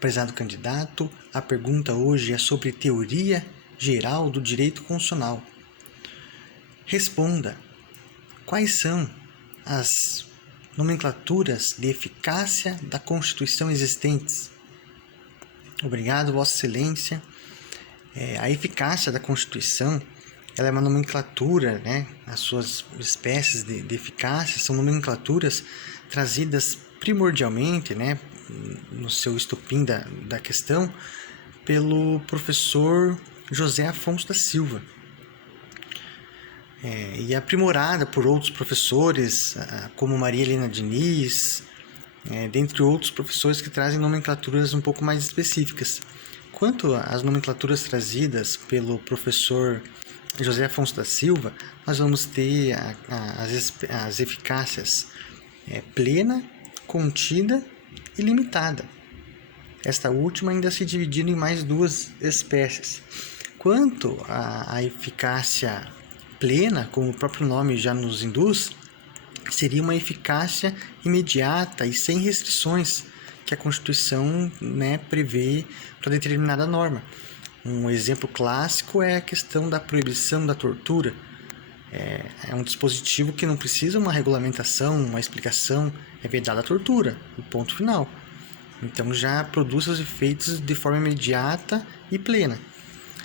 Prezado candidato, a pergunta hoje é sobre teoria geral do direito constitucional. Responda: quais são as nomenclaturas de eficácia da Constituição existentes? Obrigado, Vossa Excelência. A eficácia da Constituição ela é uma nomenclatura, as suas espécies de eficácia são nomenclaturas trazidas primordialmente, no seu estopim da questão, pelo professor José Afonso da Silva. E aprimorada por outros professores, como Maria Helena Diniz, dentre outros professores que trazem nomenclaturas um pouco mais específicas. Quanto às nomenclaturas trazidas pelo professor José Afonso da Silva, nós vamos ter as eficácias plena, contida e limitada. Esta última ainda se dividindo em mais duas espécies. Quanto à eficácia plena, como o próprio nome já nos induz, seria uma eficácia imediata e sem restrições que a Constituição prevê para determinada norma. Um exemplo clássico é a questão da proibição da tortura. É um dispositivo que não precisa uma regulamentação, uma explicação, é vedada a tortura, o ponto final. Então já produz seus efeitos de forma imediata e plena.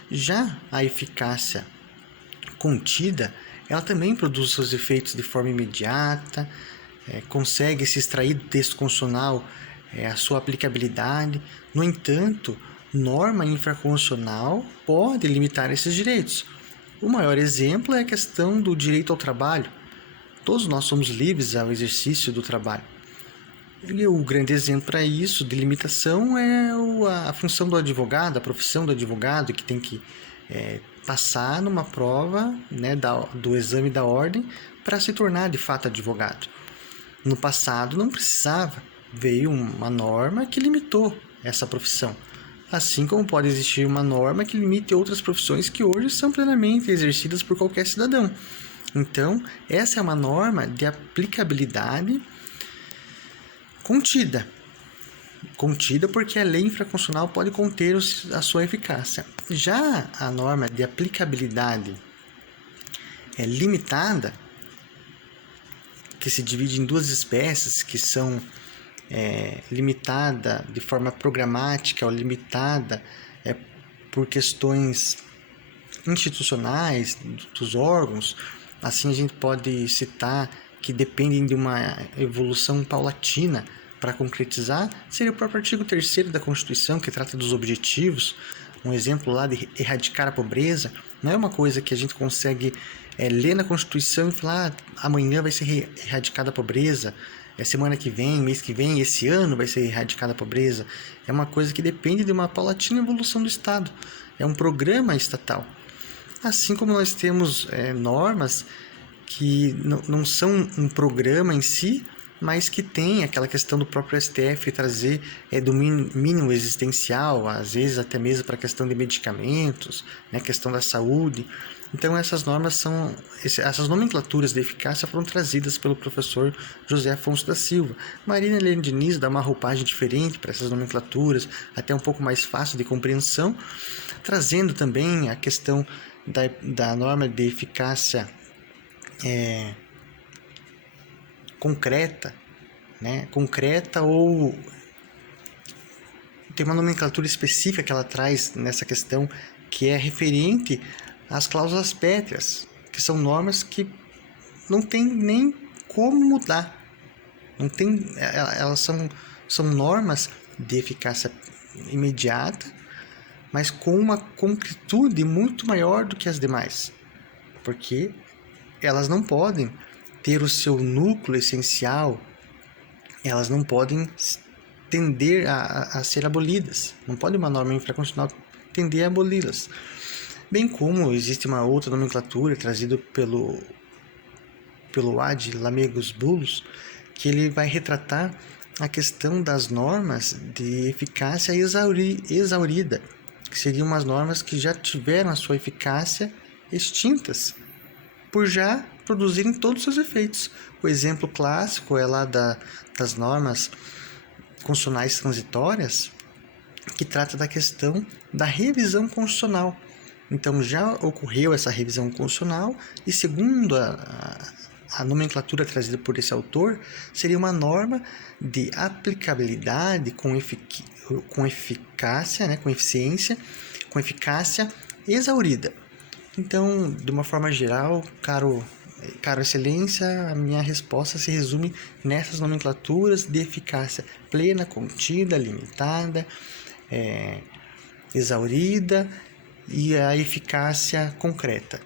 Já a eficácia contida, ela também produz seus efeitos de forma imediata, consegue se extrair do texto constitucional a sua aplicabilidade. No entanto, norma infraconstitucional pode limitar esses direitos. O maior exemplo é a questão do direito ao trabalho. Todos nós somos livres ao exercício do trabalho. E o grande exemplo para isso, de limitação, é a função do advogado, a profissão do advogado, que tem que passar numa prova do exame da ordem para se tornar de fato advogado. No passado não precisava, veio uma norma que limitou essa profissão. Assim como pode existir uma norma que limite outras profissões que hoje são plenamente exercidas por qualquer cidadão. Então, essa é uma norma de aplicabilidade contida. Contida porque a lei infraconstitucional pode conter a sua eficácia. Já a norma de aplicabilidade limitada, que se divide em duas espécies, que são limitada de forma programática ou limitada por questões institucionais dos órgãos. Assim a gente pode citar que dependem de uma evolução paulatina para concretizar, seria o próprio artigo 3º da Constituição, que trata dos objetivos. Um exemplo lá de erradicar a pobreza, não é uma coisa que a gente consegue ler na Constituição e falar amanhã vai ser erradicada a pobreza, semana que vem, mês que vem, esse ano vai ser erradicada a pobreza. É uma coisa que depende de uma paulatina evolução do Estado. É um programa estatal. Assim como nós temos normas que não são um programa em si, mas que tem aquela questão do próprio STF trazer do mínimo existencial, às vezes até mesmo para a questão de medicamentos, questão da saúde. Então essas nomenclaturas de eficácia foram trazidas pelo professor José Afonso da Silva. Maria Helena Diniz dá uma roupagem diferente para essas nomenclaturas, até um pouco mais fácil de compreensão, trazendo também a questão da norma de eficácia concreta, concreta, ou tem uma nomenclatura específica que ela traz nessa questão, que é referente às cláusulas pétreas, que são normas que não tem nem como mudar. Não tem, elas são normas de eficácia imediata, mas com uma concretude muito maior do que as demais, porque elas não podem ter o seu núcleo essencial, elas não podem tender a ser abolidas. Não pode uma norma infraconstitucional tender a aboli-las. Bem como existe uma outra nomenclatura trazida pelo Ad Lamegos Bullos, que ele vai retratar a questão das normas de eficácia exaurida, que seriam umas normas que já tiveram a sua eficácia extintas, por já produzirem todos os seus efeitos. O exemplo clássico é lá das normas constitucionais transitórias, que trata da questão da revisão constitucional. Então, já ocorreu essa revisão constitucional e, segundo a nomenclatura trazida por esse autor, seria uma norma de aplicabilidade com eficácia, né, com eficiência, com eficácia exaurida. Então, de uma forma geral, caro excelência, a minha resposta se resume nessas nomenclaturas de eficácia plena, contida, limitada, exaurida e a eficácia concreta.